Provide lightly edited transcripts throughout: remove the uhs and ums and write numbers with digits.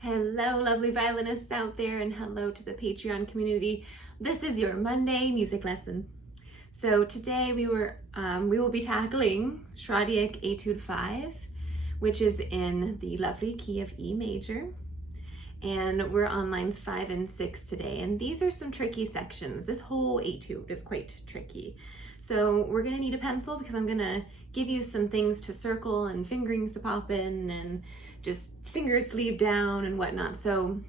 Hello, lovely violinists out there, and hello to the Patreon community. This is your Monday music lesson. So today we will be tackling Schradieck Etude 5, which is in the lovely key of E major. And we're on lines 5 and 6 today. And these are some tricky sections. This whole etude is quite tricky. So we're gonna need a pencil because I'm gonna give you some things to circle and fingerings to pop in and just finger sleeve down and whatnot. So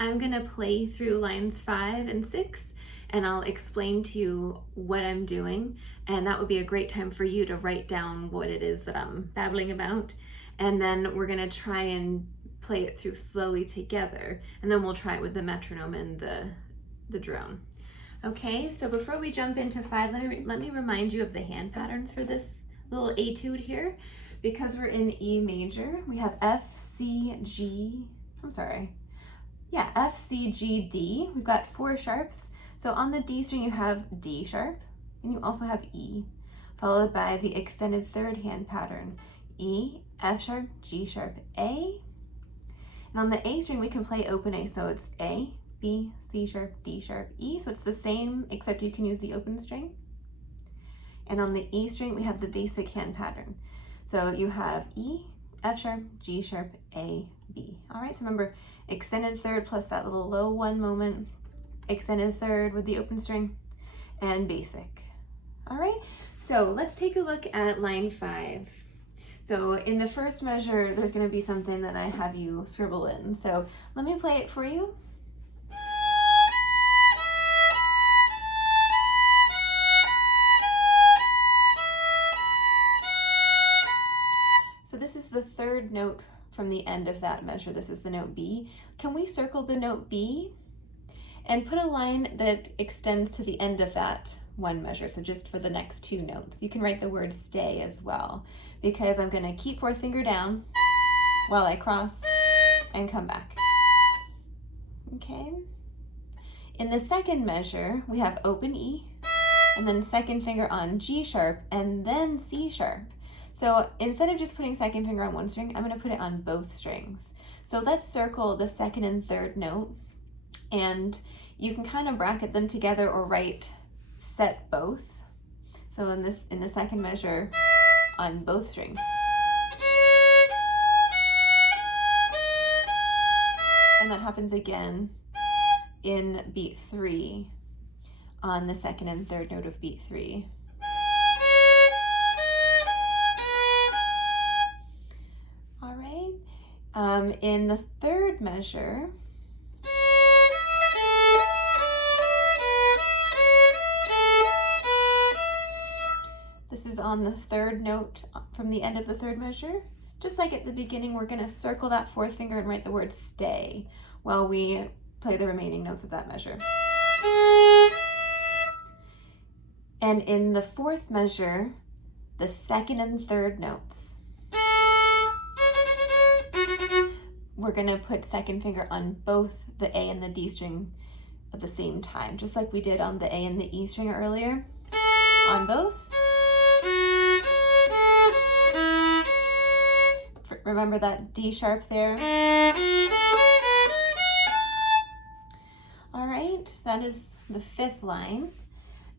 I'm gonna play through lines 5 and 6 and I'll explain to you what I'm doing. And that would be a great time for you to write down what it is that I'm babbling about. And then we're gonna try and play it through slowly together, and then we'll try it with the metronome and the drone. Okay, so before we jump into 5, let me remind you of the hand patterns for this little etude here. Because we're in E major, we have F, C, G, F, C, G, D. We've got 4 sharps. So on the D string you have D sharp, and you also have E, followed by the extended third hand pattern, E, F sharp, G sharp, A. And on the A string, we can play open A, so it's A, B, C sharp, D sharp, E. So it's the same, except you can use the open string. And on the E string, we have the basic hand pattern. So you have E, F sharp, G sharp, A, B. All right, so remember, extended third plus that little low 1 moment, extended third with the open string, and basic. All right, so let's take a look at line 5. So in the first measure, there's going to be something that I have you scribble in. So let me play it for you. So this is the third note from the end of that measure. This is the note B. Can we circle the note B and put a line that extends to the end of that one measure, so just for the next 2 notes. You can write the word stay as well, because I'm going to keep 4th finger down while I cross and come back. Okay. In the second measure, we have open E, and then second finger on G sharp, and then C sharp. So instead of just putting second finger on one string, I'm going to put it on both strings. So let's circle the second and third note, and you can kind of bracket them together or write set both. So in the second measure on both strings. And that happens again in beat 3 on the second and third note of beat 3. All right. In the third measure, this is on the third note from the end of the third measure. Just like at the beginning, we're going to circle that 4th finger and write the word stay while we play the remaining notes of that measure. And in the 4th measure, the second and third notes, we're going to put second finger on both the A and the D string at the same time, just like we did on the A and the E string earlier, on both. Remember that D sharp there? All right, that is the 5th line.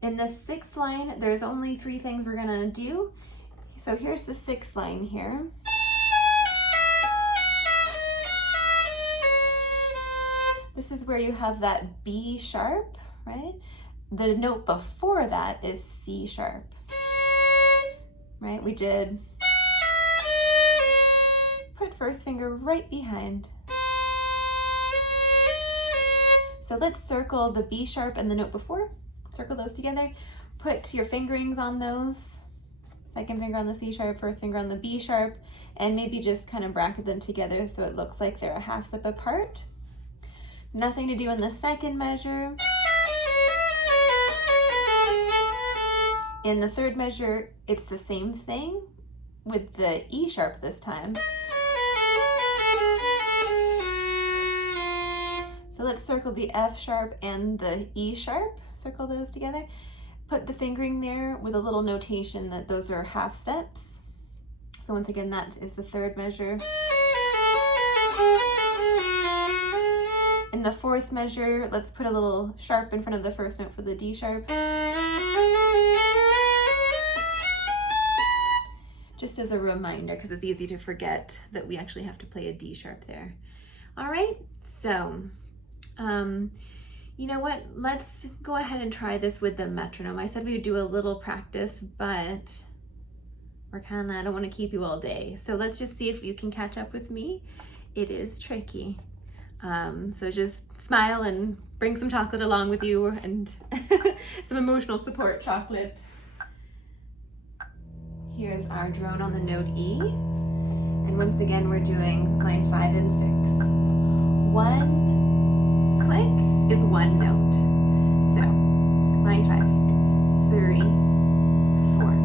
In the 6th line, there's only 3 things we're gonna do. So here's the 6th line here. This is where you have that B sharp, right? The note before that is C sharp, right? We did put 1st finger right behind. So let's circle the B sharp and the note before. Circle those together. Put your fingerings on those. Second finger on the C sharp, 1st finger on the B sharp, and maybe just kind of bracket them together so it looks like they're a half step apart. Nothing to do in the second measure. In the third measure, it's the same thing with the E sharp this time. So let's circle the F sharp and the E sharp, circle those together. Put the fingering there with a little notation that those are half steps. So once again, that is the third measure. the fourth measure, let's put a little sharp in front of the first note for the D sharp. Just as a reminder, because it's easy to forget that we actually have to play a D sharp there. All right, so you know what? Let's go ahead and try this with the metronome. I said we would do a little practice, but I don't want to keep you all day. So let's just see if you can catch up with me. It is tricky. So just smile and bring some chocolate along with you and some emotional support chocolate. Here's our drone on the note E. And once again, we're doing line 5 and 6. One click is one note. So line 5, 3, 4.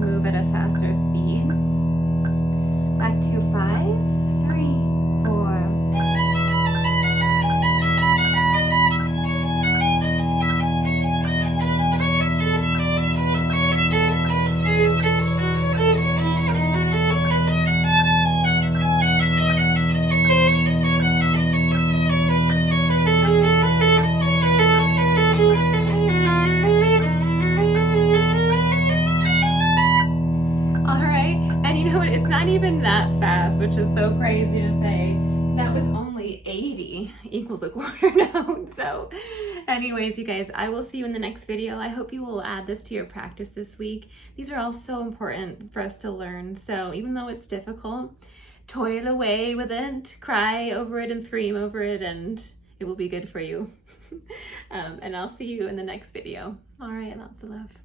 Move at a faster speed. Back to 5, 3, 4. It's not even that fast, which is so crazy to say. That was only 80 equals a quarter note. So anyways, you guys, I will see you in the next video. I hope you will add this to your practice this week. These are all so important for us to learn. So even though it's difficult, toil away with it, cry over it and scream over it, and it will be good for you. And I'll see you in the next video. All right, lots of love.